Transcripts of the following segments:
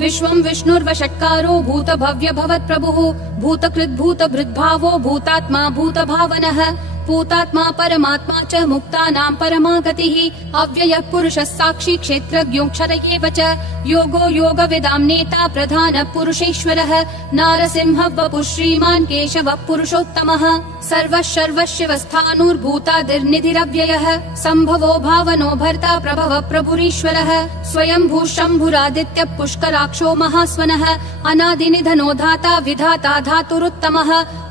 विश्वं विष्णुर्वषट्कारो भूतभव्य भवत्प्रभुः भूतकृद्भूतभृद्भावो भूतात्मा भूतभावनः भूतात्मा परमात्मा च मुक्तानां परमा गतिः अव्ययः पुरुषः साक्षी क्षेत्रज्ञोऽक्षर एव च योगो योगविदां नेता प्रधानः पुरुषेश्वरः नारसिंहः वपुः श्रीमान् केशवः पुरुषोत्तमः सर्वः सर्वशिवस्थाणुर्भूतादिर्निधिरव्ययः सम्भवो भावनो भर्ता प्रभवः प्रभुरीश्वरः स्वयंभू शम्भुरादित्यः पुष्कराक्षो महास्वनः अनादिनिधनो धाता विधाता धातुरुत्तमः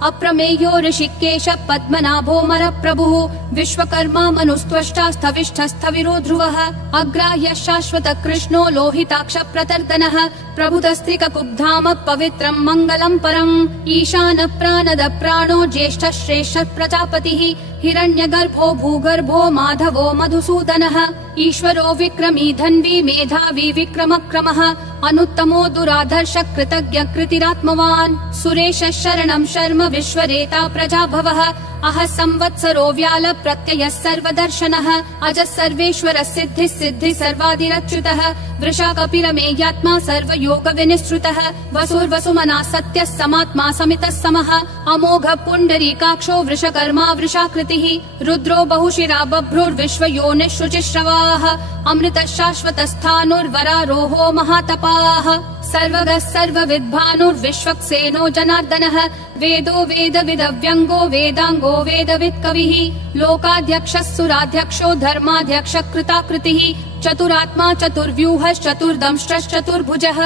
अप्रमेयो ऋषिकेश पद्मनाभो प्रभुः विश्वकर्मा मनुस्त्वष्टा स्थविष्ठस्थविरो ध्रुवः अग्राह्य शाश्वत कृष्णो लोहिताक्ष प्रतर्दनः प्रभुतस्त्रिककुब्धाम पवित्रं मङ्गलं परम् ईशान प्राणद प्राणो ज्येष्ठ श्रेष्ठ प्रजापतिः हिरण्यगर्भो भूगर्भो माधवो मधुसूदनः ईश्वरो विक्रमी धन्वी मेधावी विक्रमक्रमः अनुत्तमो दुराधर्ष कृतज्ञ कृतिरात्मवान् सुरेश शरणं शर्म विश्वरेता प्रजाभवः अह संवत्सरो व्याल प्रत्ययः सर्वदर्शनः अज सर्वेश्वर सिद्धिः सिद्धि सर्वादिरच्युतः वृषा कपिरमेयात्मा सर्वयोग विनिश्रुतः वसुर्वसुमना सत्यः समात्मा समितः समः अमोघ पुण्डरीकाक्षो वृषकर्मा वृषाकृतिः रुद्रो बहुशिरा बभ्रुर्विश्वयोनिः शुचिश्रवाः अमृतः शाश्वतस्थाणुर्वरारोहो महातपाः सर्वगः सर्वविद्भानुर्विश्वक्सेनो जनार्दनः वेदो वेदविदव्यङ्गो वेदाङ्गो वेदवित् कविः लोकाध्यक्षः सुराध्यक्षो धर्माध्यक्ष कृताकृतिः चतुरात्मा चतुर्व्यूहश्चतुर्दंष्ट्रश्चतुर्भुजः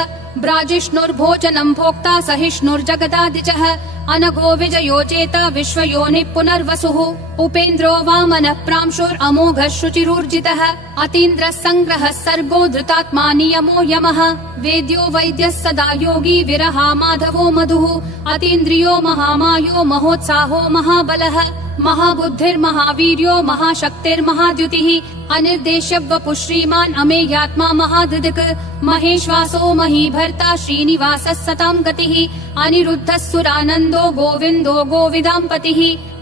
ब्राजिष्णुर्भोजनं भोक्ता सहिष्णुर्जगदादिजः अनघो विजयो जेता विश्वयोनिः पुनर्वसुः उपेन्द्रो वामनः प्रांशुरमोघः शुचिरूर्जितः अतीन्द्रः सङ्ग्रहः सर्गो धृतात्मा नियमो यमः वेद्यो वैद्यः सदा योगी विरहा माधवो मधुः अतीन्द्रियो महामायो महोत्साहो महाबलः महाबुद्धिर्महावीर्यो महाशक्तिर्महाद्युतिः अनिर्देश्य वपुः श्रीमान् अमेयात्मा महाधृदिक् महेश्वासो महीभर्ता श्रीनिवासः सतां गतिः अनिरुद्धः सुरानन्दो गोविन्दो गोविदाम्पतिः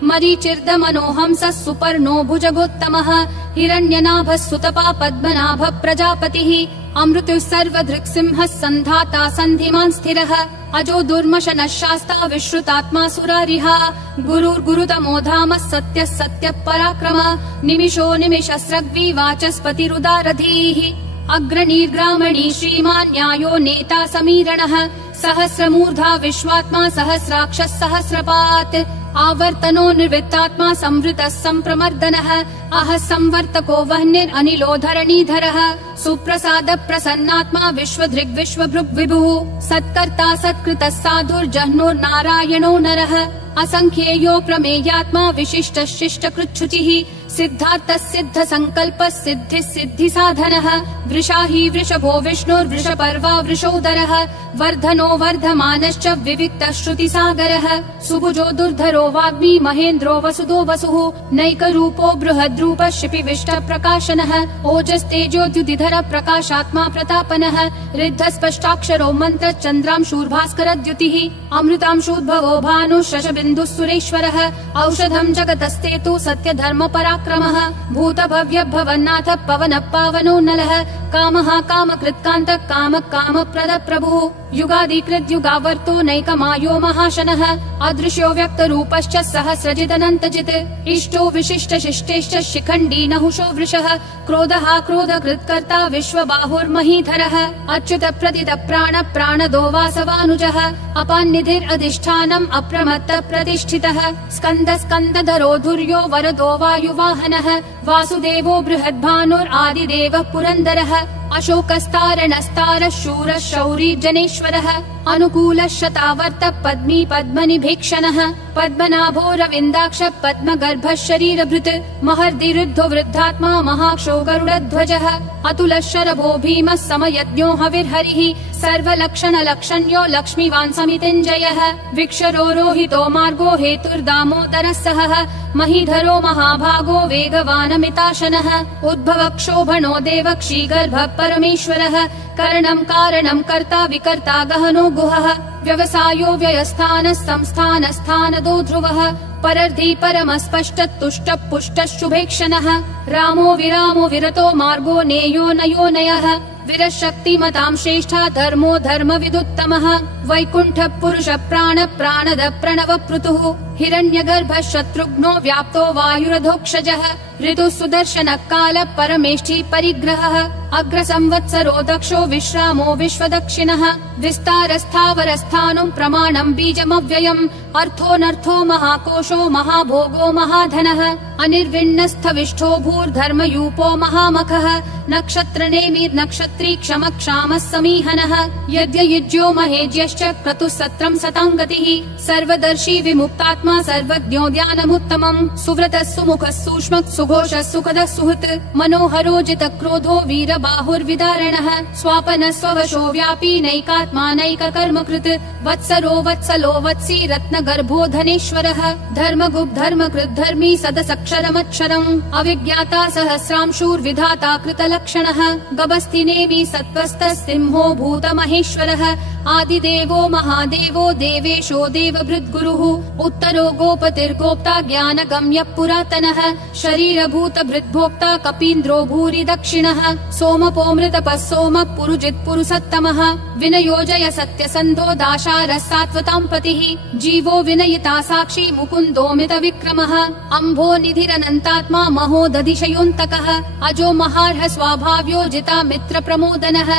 मरीचिर्दमनोहंसः सुपर्णो भुजगोत्तमः हिरण्यनाभः सुतपा पद्मनाभः प्रजापतिः अमृतुः सर्वधृक्सिंहः सन्धाता सन्धिमान् स्थिरः अजो दुर्मशनः शास्ता विश्रुतात्मा सुरारिः गुरुर्गुरुतमो धामः सत्यः सत्यः पराक्रमः निमिषो निमिषस्रग्वी वाचस्पतिरुदारधीः अग्रणीर्ग्रामणी श्रीमान् न्यायो नेता समीरणः सहस्रमूर्धा विश्वात्मा सहस्राक्षः सहस्रपात् आवर्तनो निर्वृत्तात्मा संवृतः सम्प्रमर्दनः अह संवर्तको वह्निरनिलो धरणीधरः सुप्रसाद प्रसन्नात्मा विश्वधृग् विश्वभृग् विभुः सत्कर्ता सत्कृतः साधुर्जह्नुर्नारायणो नरः असंख्येयो प्रमेयात्मा विशिष्ट शिष्ट कृच्छुचिः सिद्धार्थः सिद्ध संकल्पः सिद्धिः सिद्धि साधनः वृषाही वृषभो विष्णुर्वृषपर्वा वृषोदरः वर्धनो वर्धमानश्च विविक्तः श्रुतिसागरः सुभुजो दुर्धरो वाग्मी महेन्द्रो वसुदो वसुः नैकरूपो बृहद्रूपः शिपिविष्ट प्रकाशनः ओजस्तेजोद्युतिधर प्रकाशात्मा प्रतापनः ऋद्धस्पष्टाक्षरो मन्त्र चन्द्रांशूर्भास्करद्युतिः अमृतांशूद्भवो भानुः शशबिन्दुः सुरेश्वरः औषधं जगतस्तेतु सत्यधर्म पराक्रमः भूतभव्य भवन्नाथ पवनः पावनो नलः कामः कामकृत्कान्तः कामः कामप्रद प्रभुः युगादिकृत् युगावर्तो नैकमायो महाशनः अदृश्यो व्यक्तरूपश्च सहस्रजिदनन्तजित् इष्टो विशिष्ट शिष्टेश्च शिखण्डी नहुषो वृषः क्रोधः क्रोधकृत्कर्ता विश्वबाहुर्महीधरः अच्युत प्रदित प्राण प्राणदो वासवानुजः अपान्निधिरधिष्ठानम् अप्रमत्त प्रतिष्ठितः स्कन्द स्कन्दधरो धुर्यो वरदो वायुवाहनः वासुदेवो बृहद्भानुरादिदेवः पुरन्दरः अशोकस्तारणस्तारः शूरः शौरी जनेश्वरः अनुकूलः शतावर्त पद्मी पद्मनिभीक्षणः पद्मनाभो रविन्दाक्ष पद्मगर्भः शरीरभृत् महर्दिरुद्धो वृद्धात्मा महाक्षो गरुडध्वजः अतुलः शरभो भीमः समयज्ञो हविर्हरिः सर्वलक्षणलक्षण्यो लक्ष्मीवान् समितिञ्जयः विक्षरो रोहितो मार्गो हेतुर्दामोदरः सहः महीधरो महाभागो वेगवानमिताशनः उद्भव क्षोभणो देवक्षीगर्भः परमेश्वरः करणं कारणं कर्ता विकर्ता गहनो गुहः व्यवसायो व्ययस्थानः संस्थानस्थानदो ध्रुवः परर्धि परमस्पष्टतुष्ट पुष्ट शुभेक्षणः रामो विरामो विरतो मार्गो नेयो नयो नयः विरशक्तिमतां श्रेष्ठा धर्मो धर्म विदुत्तमः वैकुण्ठ पुरुष प्राण प्राणद प्रणव पृथुः हिरण्यगर्भ शत्रुघ्नो व्याप्तो वायुरधोक्षजः ऋतु सुदर्शन काल परमेष्ठी परिग्रहः अग्र संवत्सरो दक्षो विश्रामो विश्वदक्षिणः विस्तारस्थावरस्थानं प्रमाणं बीजमव्ययम् अर्थोऽनर्थो महाकोशो महाभोगो महाधनः अनिर्विण्णस्थविष्ठो भूर्धर्मयूपो महामखः नक्षत्रनेमिर् नक्षत्री क्षम क्षामः समीहनः यद्ययुज्यो महेज्यश्च क्रतुः सत्रं सताङ्गतिः सर्वदर्शी विमुक्तात्मा सर्वज्ञो ध्यानमुत्तमम् सुव्रतः सुमुखः सूक्ष्मः सुघोषः सुखदः सुहृत् मनोहरो जितक्रोधो वीरबाहुर्विदारणः स्वापनः स्ववशो व्यापी नैकात्मा नैककर्मकृत् वत्सरो वत्सलो वत्सी रत्नगर्भो धनेश्वरः धर्मगुप् धर्मकृत् धर्मी सदसक्षरमक्षरम् अविज्ञाता सहस्रांशूर्विधाता कृतलक्षणः गभस्तिनेमि सत्त्वस्तः सिंहो भूतमहेश्वरः आदिदेवो महादेवो देवेशो देवभृद्गुरुः उत्तरो गोपतिर्गोप्ता ज्ञानगम्यः पुरातनः शरीरभूतभृद्भोक्ता कपीन्द्रो भूरि दक्षिणः सोमपोऽमृतपः सोमः पुरुजित् पुरुषोत्तमः विनयोजय सत्यसन्धो दाशारः सात्वतां पतिः जीवो विनयिता साक्षी मुकुन्दोमित विक्रमः अम्भो निधिरनन्तात्मा महोदधिशयोऽन्तकः अजो महार्ह स्वाभाव्यो जिता मित्र प्रमोदनः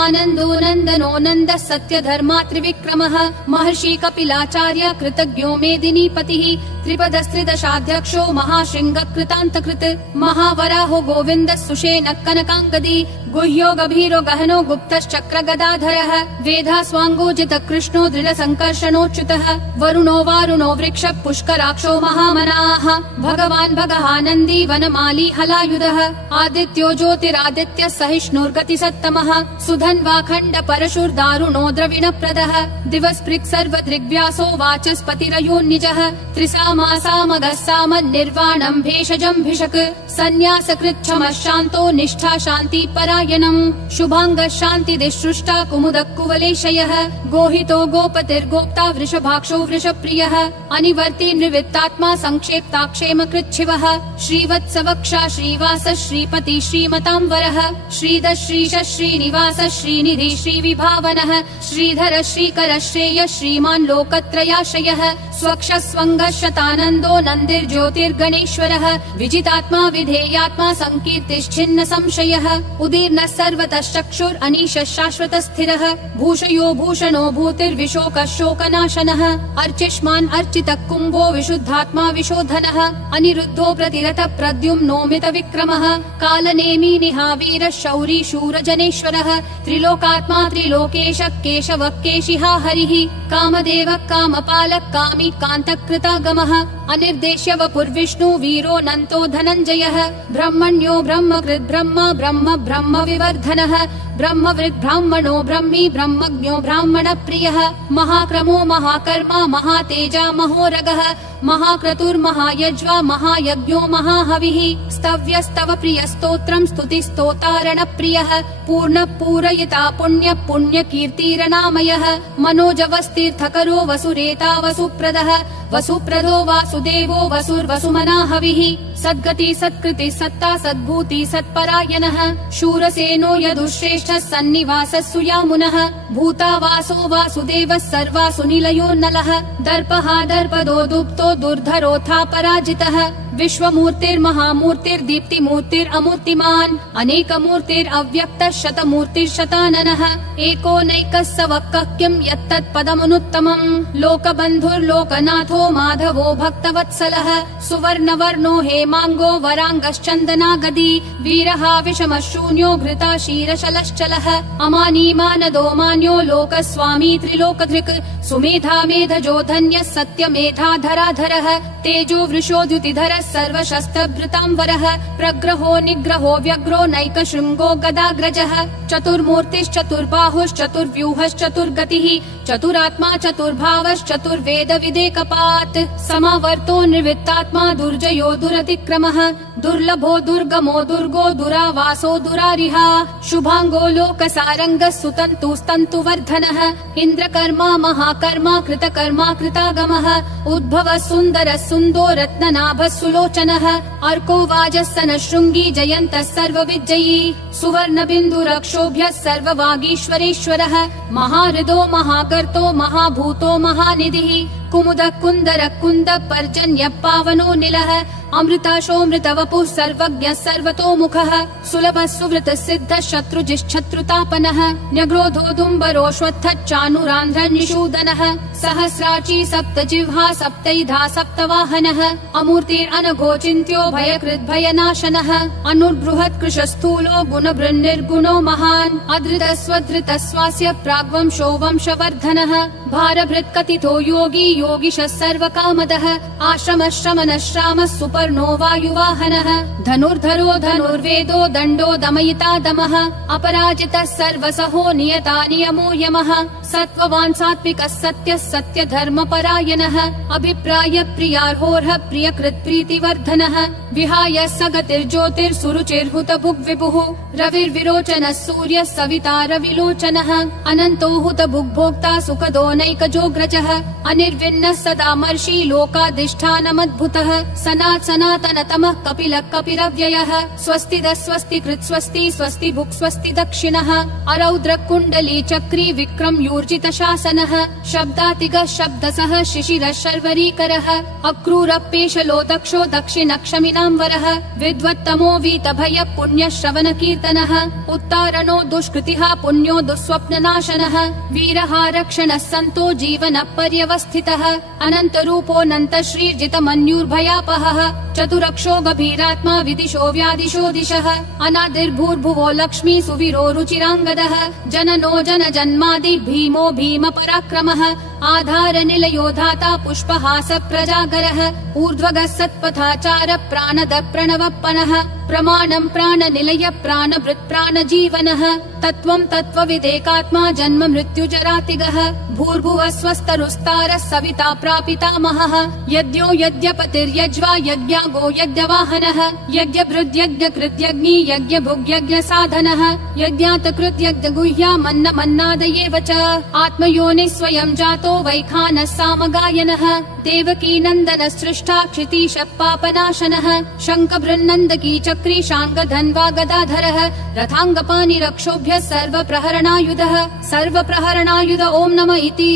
आनन्दो नन्दनो नन्दः सत्यधर्मा त्रिविक्रमः महर्षि कपिलाचार्य कृतज्ञो मेदिनीपतिः त्रिपदस्त्रिदशाध्यक्षो महाशृङ्ग कृतान्तकृत् महावराहो गोविन्दः सुषेण कनकाङ्गदी गुह्यो गभीरो गहनो गुप्तश्चक्र गदाधरः वेधास्वाङ्गोजित कृष्णो दृढ संकर्षणोच्युतः वरुणो वारुणो वृक्ष पुष्कराक्षो महामनाः भगवान् भगहानन्दी वनमाली हलायुधः आदित्यो ज्योतिरादित्य सहिष्णुर्गति सत्तमः सुधन्वाखण्ड परशुर्दारुणो द्रविणप्रदः दिवस्पृक् सर्वदृग्व्यासो वाचस्पतिरयोन्निजः त्रिसामासामगः सामन्निर्वाणम् भेषजम् भिषक् सन्न्यासकृच्छमः शान्तो निष्ठा शान्ति परायणम् शुभाङ्गः शान्तिदिसृष्टा कुमुदः कुवलेशयः गोहितो गोपतिर्गोप्ता वृषभाक्षो वृषप्रियः अनिवर्ति निवृत्तात्मा संक्षेप्ता क्षेमकृच्छिवः श्रीवत्सवक्षा श्रीवास श्रीपति श्रीमताम्बरः श्रीधर श्रीश श्रीनिवास श्रीनिधि श्रीविभावनः श्रीधर श्रीकर श्रेय श्रीमान् लोकत्रयाश्रयः स्वक्ष स्वङ्गः शतानन्दो नन्दिर्ज्योतिर्गणेश्वरः विजितात्मा विधेयात्मा संकीर्तिश्छिन्न संशयः उदीर्णः सर्वतः चक्षुर् अनीशः शाश्वतः स्थिरः भूषयो भूषणो भूतिर्विशोकः शोकनाशनः अर्चिष्मान् अर्चितः कुम्भो विशुद्धात्मा विशोधनः अनिरुद्धो प्रतिरथ प्रद्युम्नोमित विक्रमः कालनेमी निहावीरः शौरी शूरजनेश्वरः त्रिलोकात्मा त्रिलोकेश केशवः केशिहा हरिः कामदेवः कामपालः कामी कान्तकृतागमः अनिर्देश्य वपुर्विष्णु वीरो नन्तो धनञ्जयः ब्रह्मण्यो ब्रह्मकृत् ब्रह्म ब्रह्म ब्रह्म विवर्धनः ब्रह्मवृद् ब्राह्मणो ब्रह्मी ब्रह्मज्ञो ब्राह्मण प्रियः महाक्रमो महाकर्मा महातेजा महोरगः महाक्रतुर्महायज्वा महायज्ञो महाहविः स्तव्यस्तव प्रियस्तोत्रम् स्तुतिस्तोतारण प्रियः पूर्ण पूरयिता पुण्य पुण्य कीर्तिरनामयः मनोजवस्तीर्थकरो वसुरेता वसुप्रदः वसुप्रदो वासुदेवो वसुर्वसुमना हविः सद्गति सत्कृति सत्ता सद्भूति सत्परायणः शूरसेनो यदुश्रेष्ठः सन्निवासः सुयामुनः भूतावासो वासुदेवः सर्वासु निलयो नलः दर्पः दर्पदो दुप्तो दुर्धरोऽथा पराजितः विश्वमूर्तिर्महामूर्तिर्दीप्तिमूर्तिरमूर्तिमान् अनेकमूर्तिरव्यक्तः शतमूर्तिर्शताननः एको नैकः स वक्कः किं यत्तत्पदमनुत्तमम् लोकबन्धुर्लोकनाथो माधवो भक्तवत्सलः सुवर्णवर्णो हेमाङ्गो वराङ्गश्चन्दनागदी वीरः विषमः शून्यो घृता क्षीरशलश्चलः अमानी मानदो मान्यो लोकस्वामी त्रिलोकधृक् सुमेधा मेधजो धन्यः सत्यमेधाधराधरः तेजो वृषोद्युतिधरः सर्वशस्त्रभृताम्बरः प्रग्रहो निग्रहो व्यग्रो नैकशृङ्गो गदाग्रजः चतुर्मूर्तिश्चतुर्बाहुश्चतुर्व्यूहश्चतुर्गतिः चतुरात्मा चतुर्भावश्चतुर्वेद विदेकपात् समावर्तो निर्वृत्तात्मा दुर्जयो दुरतिक्रमः दुर्लभो दुर्गमो दुर्गो दुरावासो दुरारिहा शुभांगो लोकसारङ्गः सुतन्तुस्तन्तुवर्धनः इन्द्रकर्मा महाकर्मा कृतकर्मा कृतागमः उद्भवः सुन्दरः सुन्दो रत्ननाभः सुलोचनः अर्को वाजस्सनः शृङ्गी जयन्तः सर्वविजयी सुवर्णबिन्दुरक्षोभ्यः सर्ववागीश्वरेश्वरः महाहृदो महाकर्तो महाभूतो महानिधिः कुमुदः कुन्दरः कुन्दः पर्जन्यः पावनो निलः अमृताशोऽमृतवपुः सर्वज्ञः सर्वतोमुखः सुलभः सुवृतः सिद्धः शत्रुजिश्शत्रुतापनः न्यग्रोधोदुम्बरोऽश्वत्थः चाणूरान्ध्रः निषूदनः सहस्राची सप्तजिह्वा सप्तैधा सप्तवाहनः अमूर्तिरनघोचिन्त्यो भयकृद्भयनाशनः अनुर्बृहत् कृशस्थूलो गुणभृन्निर्गुणो महान् अधृतः स्वधृतः स्वास्य प्राग्वंशो वंशवर्धनः भारभृत्कथितो योगी योगिशः सर्वकामदः आश्रमः श्रमणः श्रामः सुपर्णो वायुवाहनः धनुर्धरो धनुर्वेदो दण्डो दमयिता दमः अपराजितः सर्वसहो नियता नियमो यमः सत्त्ववान् सात्विकः सत्यः सत्यधर्मपरायणः अभिप्राय प्रियार्होर्ह प्रियकृत् प्रीतिवर्धनः विहाय सगतिर्ज्योतिर्सुरुचिर्हुतभुग्विभुः रविर्विरोचनः सूर्यः सविता रविलोचनः अनन्तो हुतभुग्भोक्ता सुखदो नैकजोग्रजः अनिर्विण्णः सदा मर्षि लोकाधिष्ठानमद्भुतः सनातनतमः कपिलः कपिरव्ययः स्वस्तिदः स्वस्तिकृत् स्वस्ति स्वस्ति भुक् स्वस्ति दक्षिणः अरौद्रः कुण्डली चक्री विक्रम यूर्जित शासनः शब्दातिगः शब्दसः शिशिरः शर्वरीकरः अक्रूरपेशलो दक्षो दक्षिणक्षमिनाम्बरः विद्वत्तमो वीतभयः पुण्यः श्रवणकीर्तनः उत्तारणो दुष्कृतिः पुण्यो दुःस्वप्ननाशनः वीरः रक्षणः सन्तो जीवनः पर्यवस्थितः अनन्तरूपोऽनन्त श्रीर्जितमन्युर्भयापहः चतुरक्षो गभीरात्मा विदिशो व्यादिशो दिशः अनादिर्भूर्भुवो लक्ष्मी सुवीरो रुचिराङ्गदः जननो जनजन्मादि भीमो भीम पराक्रमः आधार निलयो धाता पुष्पहास प्रजागरः ऊर्ध्वगः सत्पथाचार प्राणद प्रणवप्पनः प्रमाणं प्राणनिलय प्राणभृत् प्राणजीवनः तत्त्वं तत्त्वविदेकात्मा जन्म मृत्युजरातिगः भूर्भुवः स्वस्तरुस्तारः सविता प्रापितामहः यज्ञो यज्ञपतिर्यज्वा यज्ञागो यज्ञवाहनः यज्ञभृद्यज्ञकृद्यज्ञी यज्ञभुग्यज्ञसाधनः यज्ञातकृद्यज्ञगुह्यामन्नमन्नादयेव च आत्मयोनिः स्वयं जातो वैखानः सामगायनः देवकी नन्दनः सृष्टा क्षितीशः पापनाशनः शङ्खबृन्नन्दकी चक्री शाङ्गधन्वा गदाधरः रथाङ्गपाणिरक्षोभ्यः सर्वप्रहरणायुधः सर्वप्रहरणायुध ॐ नमः इति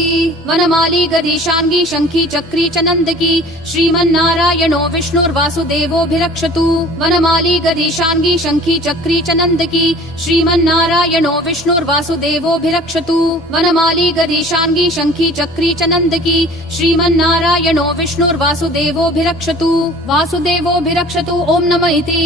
वनमाली गदीशाङ्गी शङ्खी चक्री च नन्दकी श्रीमन्नारायणो विष्णुर्वासुदेवोऽभिरक्षतु वनमाली गदीशाङ्गी शङ्खी चक्री च नन्दकी श्रीमन्नारायणो विष्णुर्वासुदेवोऽभिरक्षतु वनमाली गदीशाङ्गी शङ्खी चक्री च नन्दकी श्रीमन्नारायणो विष्णुर्वासुदेवोऽभिरक्षतु वासुदेवोऽभिरक्षतु ॐ नमः इति।